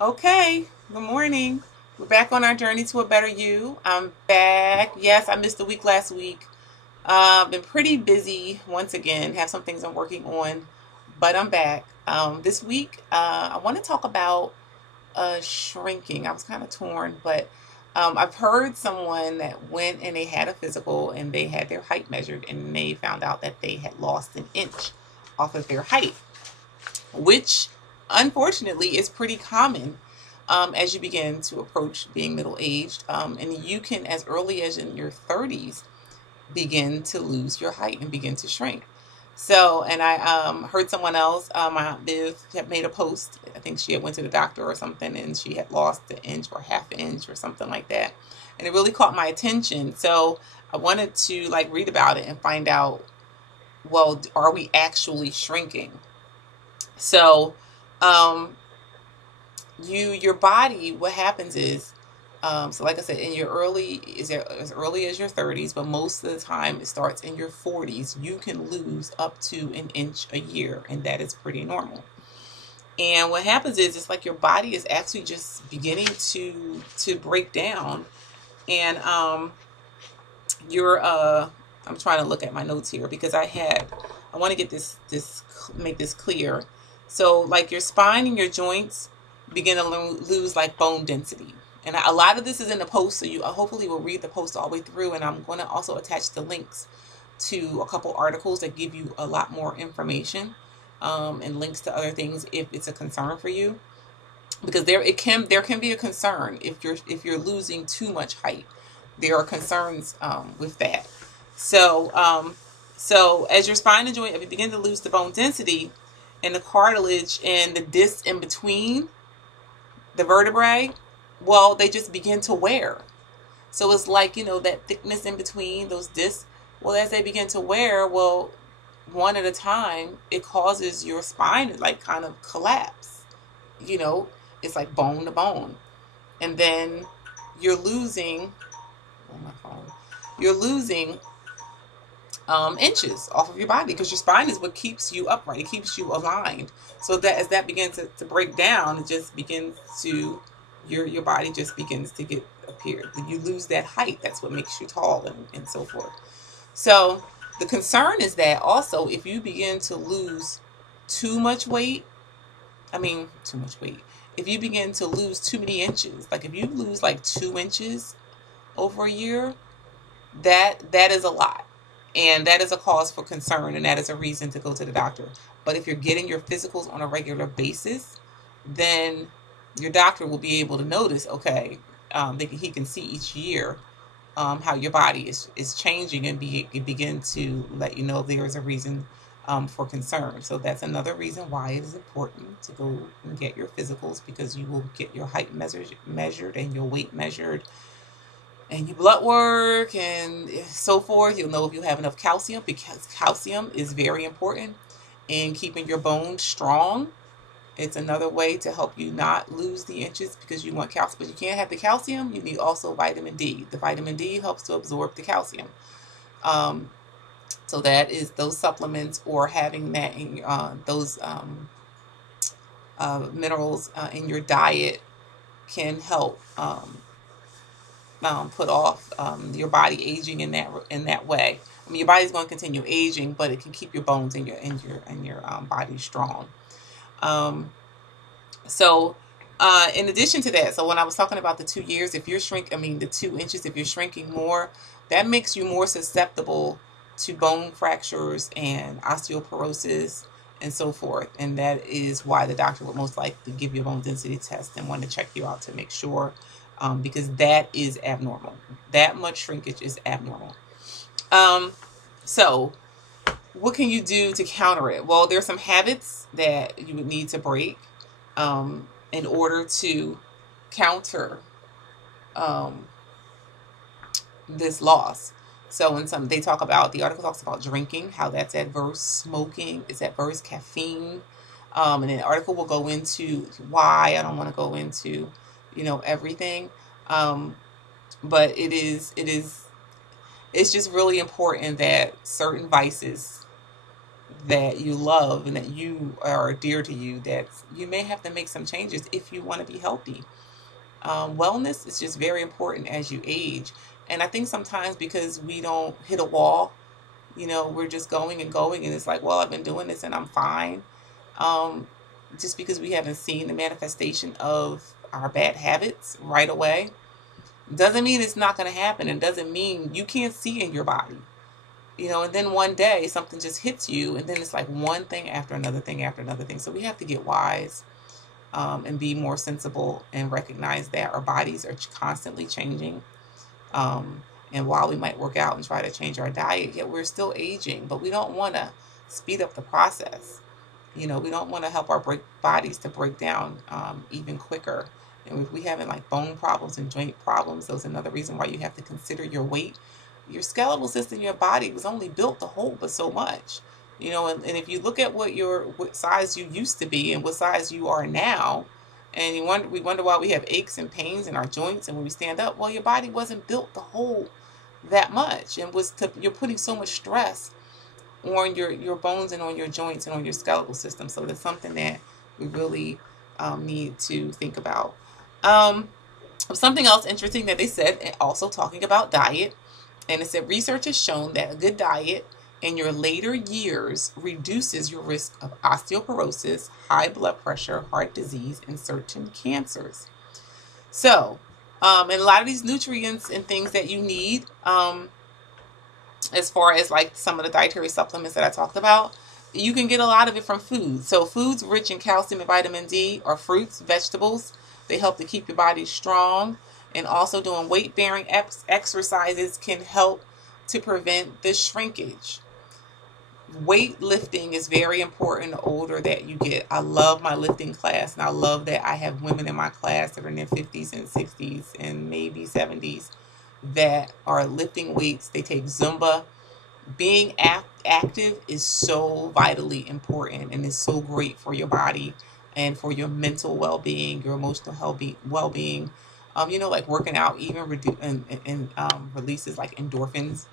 Okay, good morning. We're back on our journey to a better you. I'm back. Yes, I missed a week last week. Been pretty busy once again. Have some things I'm working on, but I'm back. This week, I want to talk about shrinking. I was kind of torn, but I've heard someone that went and they had a physical and they had their height measured and they found out that they had lost an inch off of their height, which unfortunately is pretty common as you begin to approach being middle aged. And you can, as early as in your 30s, begin to lose your height and begin to shrink. So, and I heard someone else, my Aunt Viv, had made a post. I think she had went to the doctor or something, and she had lost an inch or half an inch or something like that. And it really caught my attention. So I wanted to like read about it and find out, well, are we actually shrinking? So, um, your body, what happens is, so like I said, in your early, is as early as your 30s, but most of the time it starts in your 40s. You can lose up to an inch a year, and that is pretty normal. And what happens is, it's like your body is actually just beginning to break down, and you're I'm trying to look at my notes here because I want to get this make this clear. So like your spine and your joints begin to lose like bone density. And a lot of this is in the post, so you hopefully will read the post all the way through. And I'm going to also attach the links to a couple articles that give you a lot more information, and links to other things if it's a concern for you, because there can be a concern if you're losing too much height. There are concerns with that. So so as your spine and joint, if you begin to lose the bone density and the cartilage and the discs in between the vertebrae, well, they just begin to wear. So it's like, that thickness in between those discs. Well, as they begin to wear, well, one at a time, it causes your spine to like kind of collapse. You know, it's like bone to bone. And then you're losing, oh my phone, you're losing inches off of your body, because your spine is what keeps you upright. It keeps you aligned. So that as that begins to break down, it just begins to, your body just begins to get appear. You lose that height. That's what makes you tall and so forth. So the concern is that also if you begin to lose too much weight, too much weight. If you begin to lose too many inches, like if you lose like 2 inches over a year, that is a lot. And that is a cause for concern, and that is a reason to go to the doctor. But if you're getting your physicals on a regular basis, then your doctor will be able to notice, okay, he can see each year how your body is changing, and begin to let you know there is a reason for concern. So that's another reason why it is important to go and get your physicals, because you will get your height measured and your weight measured and your blood work and so forth. You'll know if you have enough calcium, because calcium is very important in keeping your bones strong. It's another way to help you not lose the inches, because you want calcium, but you can't have the calcium. You need also vitamin D. The vitamin D helps to absorb the calcium. Um, so that is those supplements, or having that in those minerals in your diet can help put off your body aging in that way. Your body's going to continue aging, but it can keep your bones and your body strong. Um, so, in addition to that, so when I was talking about the 2 years, if you're the 2 inches, if you're shrinking more, that makes you more susceptible to bone fractures and osteoporosis and so forth. And that is why the doctor would most likely give you a bone density test and want to check you out to make sure, because that is abnormal. That much shrinkage is abnormal. Um, so, what can you do to counter it? Well, there's some habits that you would need to break in order to counter um, this loss. So in some, the article talks about drinking, how that's adverse, smoking is adverse, caffeine. And then the article will go into why. I don't want to go into, everything. Um, but it's just really important that certain vices that you love and that you are dear to you, that you may have to make some changes if you want to be healthy. Wellness is just very important as you age. And I think sometimes because we don't hit a wall, we're just going and going, and it's like, well, I've been doing this and I'm fine. Um, just because we haven't seen the manifestation of our bad habits right away doesn't mean it's not going to happen. It doesn't mean you can't see in your body. And then one day something just hits you, and then it's like one thing after another thing after another thing. So we have to get wise, and be more sensible and recognize that our bodies are constantly changing. And while we might work out and try to change our diet, yet we're still aging, but we don't want to speed up the process. We don't want to help our bodies to break down even quicker. And if we having like bone problems and joint problems, those are another reason why you have to consider your weight. Your skeletal system, your body was only built to hold but so much. And if you look at what size you used to be and what size you are now, and we wonder why we have aches and pains in our joints and when we stand up, well, your body wasn't built to hold that much, and you're putting so much stress on your bones and on your joints and on your skeletal system. So that's something that we really need to think about. Something else interesting that they said, also talking about diet, and it said research has shown that a good diet in your later years reduces your risk of osteoporosis, high blood pressure, heart disease, and certain cancers. So, and a lot of these nutrients and things that you need, as far as like some of the dietary supplements that I talked about, you can get a lot of it from food. So foods rich in calcium and vitamin D are fruits, vegetables. They help to keep your body strong. And also doing weight-bearing exercises can help to prevent the shrinkage. Weightlifting is very important the older that you get. I love my lifting class, and I love that I have women in my class that are in their 50s and 60s and maybe 70s that are lifting weights. They take Zumba. Being active is so vitally important, and is so great for your body and for your mental well-being, your emotional well-being. Like working out even releases like endorphins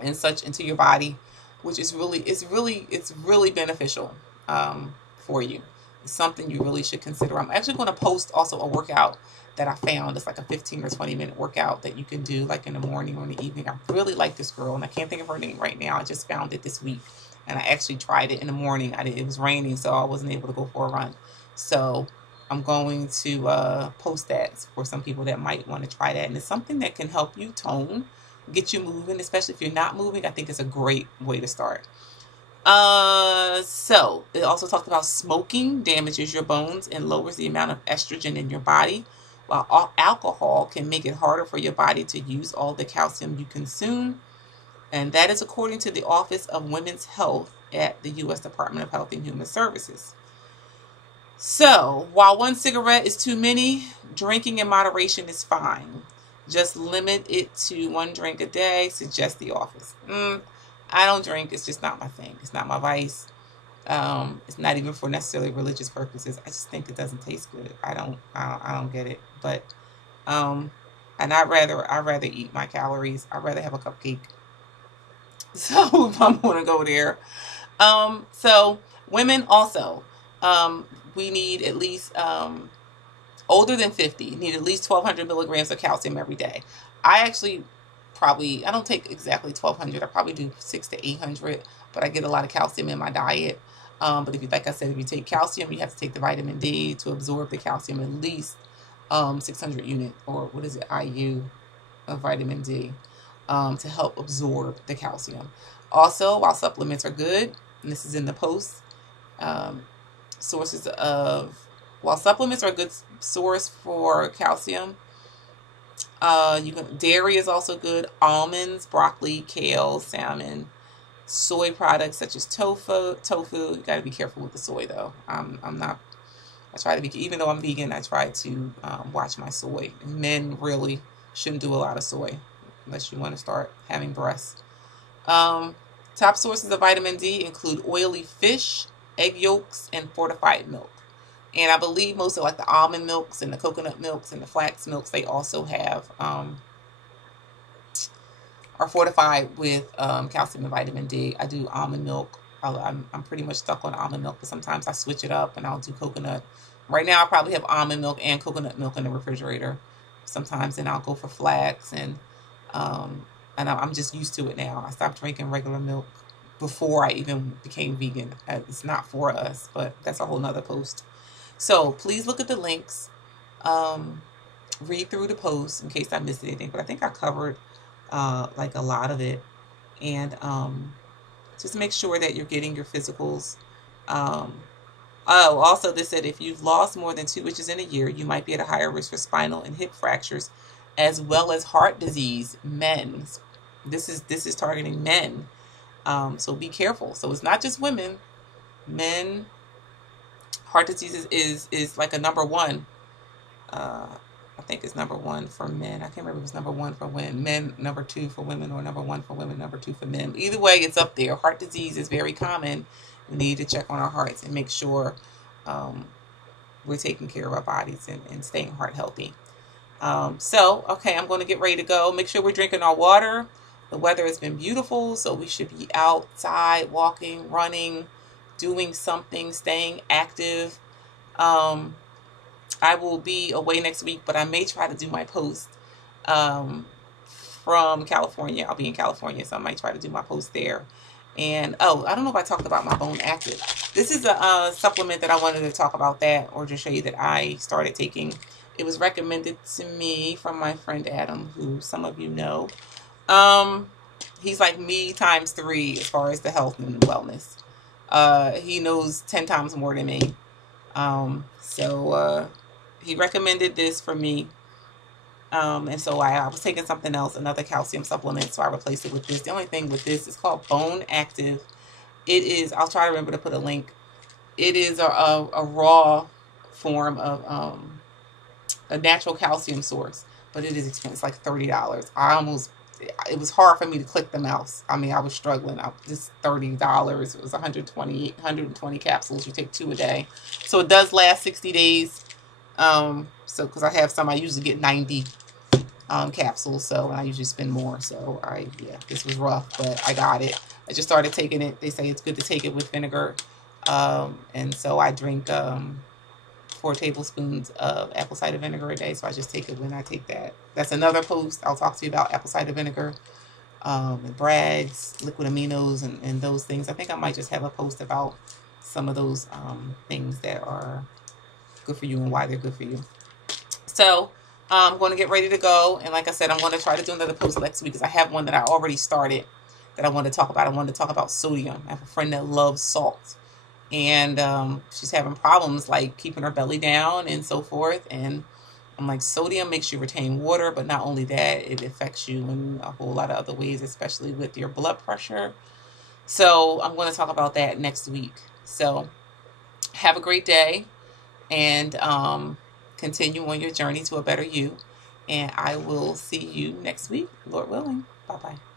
and such into your body, which is really beneficial for you. It's something you really should consider. I'm actually going to post also a workout that I found. It's like a 15 or 20 minute workout that you can do like in the morning or in the evening. I really like this girl, and I can't think of her name right now. I just found it this week, and I actually tried it in the morning. It was raining, so I wasn't able to go for a run. So I'm going to post that for some people that might want to try that. And it's something that can help you tone, get you moving, especially if you're not moving. I think it's a great way to start. So it also talked about smoking damages your bones and lowers the amount of estrogen in your body, while alcohol can make it harder for your body to use all the calcium you consume. And that is according to the Office of Women's Health at the U.S. Department of Health and Human Services. So, while one cigarette is too many, drinking in moderation is fine. Just limit it to one drink a day, suggests the office. I don't drink. It's just not my thing. It's not my vice. It's not even for necessarily religious purposes. I just think it doesn't taste good. I don't get it. But, and I'd rather eat my calories. I'd rather have a cupcake. So, if I'm going to go there. So, women also, we need at least, older than 50, need at least 1,200 milligrams of calcium every day. I don't take exactly 1,200. I probably do 600 to 800, but I get a lot of calcium in my diet. But like I said, if you take calcium, you have to take the vitamin D to absorb the calcium, at least 600 unit, or what is it, IU of vitamin D, to help absorb the calcium. Also, while supplements are good, and this is in the post, while supplements are a good source for calcium, dairy is also good. Almonds, broccoli, kale, salmon, soy products such as tofu. You got to be careful with the soy though. I try to be, even though I'm vegan, I try to watch my soy. And men really shouldn't do a lot of soy unless you want to start having breasts. Top sources of vitamin D include oily fish, egg yolks, and fortified milk. And I believe most of like the almond milks and the coconut milks and the flax milks, they also have, are fortified with calcium and vitamin D. I do almond milk I'm pretty much stuck on almond milk, but sometimes I switch it up and I'll do coconut. Right now I probably have almond milk and coconut milk in the refrigerator. Sometimes then I'll go for flax, um, and I'm just used to it now. I stopped drinking regular milk before I even became vegan. It's not for us, but that's a whole nother post. So please look at the links. Read through the post in case I missed anything, but I think I covered like a lot of it. And just make sure that you're getting your physicals. Oh, also this said if you've lost more than 2 inches in a year, you might be at a higher risk for spinal and hip fractures, as well as heart disease. Men. This is targeting men. So be careful. So it's not just women. Men. Heart disease is like a number one. I think it's number one for men. I can't remember if it's number one for men, number two for women, or number one for women, number two for men. Either way, it's up there. Heart disease is very common. We need to check on our hearts and make sure we're taking care of our bodies and staying heart healthy. Okay, I'm going to get ready to go. Make sure we're drinking our water. The weather has been beautiful, so we should be outside, walking, running, doing something, staying active. I will be away next week, but I may try to do my post from California. I'll be in California, so I might try to do my post there. And, oh, I don't know if I talked about my Bone Active. This is a supplement that I wanted to talk about that, or just show you that I started taking. It was recommended to me from my friend Adam, who some of you know. He's like me times 3 as far as the health and wellness. He knows 10 times more than me. He recommended this for me. And so I was taking something else, another calcium supplement, so I replaced it with this. The only thing with this is called Bone Active. It is, I'll try to remember to put a link. It is a raw form of a natural calcium source, but it is expensive. It's like $30. It was hard for me to click the mouse. I mean, I was struggling. Just $30. It was 120 capsules. You take 2 a day. So it does last 60 days. Because I have some, I usually get 90 capsules, so I usually spend more. So this was rough, but I got it. I just started taking it. They say it's good to take it with vinegar. And so I drink 4 tablespoons of apple cider vinegar a day. So I just take it when I take that. That's another post. I'll talk to you about apple cider vinegar, and Bragg's, liquid aminos, and those things. I think I might just have a post about some of those things that are good for you and why they're good for you. So I'm going to get ready to go. And like I said, I'm going to try to do another post next week because I have one that I already started that I want to talk about. I wanted to talk about sodium. I have a friend that loves salt. And she's having problems like keeping her belly down and so forth. And I'm like, sodium makes you retain water, but not only that, it affects you in a whole lot of other ways, especially with your blood pressure. So I'm going to talk about that next week. So have a great day, and continue on your journey to a better you. And I will see you next week, Lord willing. Bye-bye.